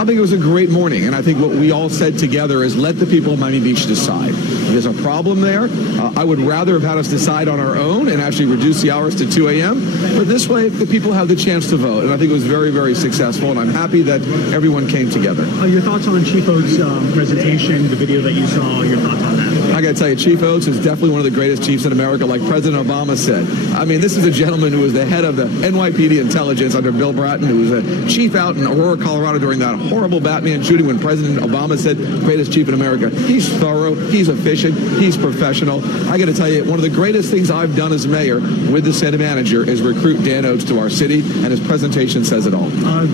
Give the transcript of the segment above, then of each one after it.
I think it was a great morning, and I think what we all said together is let the people of Miami Beach decide. If there's a problem there, I would rather have had us decide on our own and actually reduce the hours to 2 a.m., but this way the people have the chance to vote, and I think it was very, very successful, and I'm happy that everyone came together. Your thoughts on Chief Oates' presentation, the video that you saw, your thoughts on that? I got to tell you, Chief Oates is definitely one of the greatest chiefs in America, like President Obama said. I mean, this is a gentleman who was the head of the NYPD intelligence under Bill Bratton, who was a chief out in Aurora, Colorado during that horrible Batman shooting when President Obama said, greatest chief in America. He's thorough, he's efficient, he's professional. I got to tell you, one of the greatest things I've done as mayor with the city manager is recruit Dan Oates to our city, and his presentation says it all.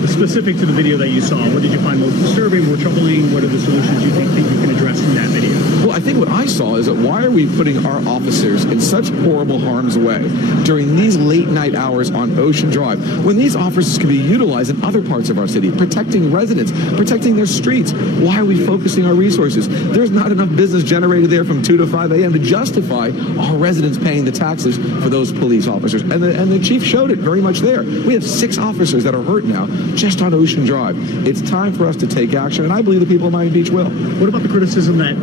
Specific to the video that you saw, what did you find most disturbing, more troubling? What are the solutions you think that you can address in that video? Well, I think what I saw is that why are we putting our officers in such horrible harm's way during these late night hours on Ocean Drive when these officers can be utilized in other parts of our city, protecting residents, protecting their streets? Why are we focusing our resources? There's not enough business generated there from 2 to 5 a.m. to justify our residents paying the taxes for those police officers. And the chief showed it very much there. We have 6 officers that are hurt now just on Ocean Drive. It's time for us to take action, and I believe the people of Miami Beach will. What about the criticism that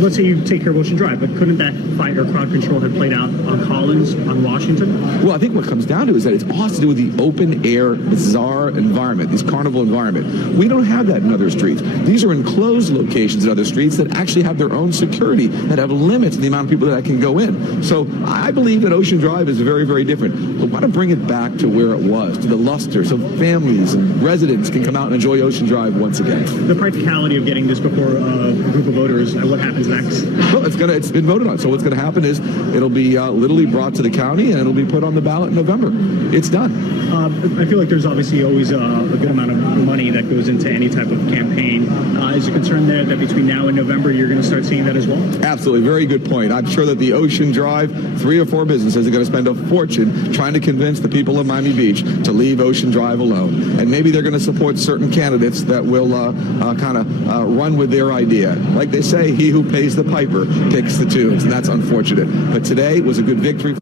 let's say you take care of Ocean Drive, but couldn't that fight or crowd control have played out on Collins, on Washington? Well, I think what comes down to is that it all has to do with the open air, bizarre environment, this carnival environment. We don't have that in other streets. These are enclosed locations in other streets that actually have their own security, that have limits to the amount of people that can go in. So I believe that Ocean Drive is very, very different. But we want to bring it back to where it was, to the luster, so families and residents can come out and enjoy Ocean Drive once again. The practicality of getting this before a group of voters, what happens next? Well, it's been voted on. So what's going to happen is it'll be literally brought to the county and it'll be put on the ballot in November. It's done. I feel like there's obviously always a good amount of money that goes into any type of campaign. Is there concern there that between now and November you're going to start seeing that as well? Absolutely. Very good point. I'm sure that the Ocean Drive, 3 or 4 businesses are going to spend a fortune trying to convince the people of Miami Beach to leave Ocean Drive alone. And maybe they're going to support certain candidates that will kind of run with their idea. Like they say, he who pays the piper picks the tunes, and that's unfortunate. But today was a good victory.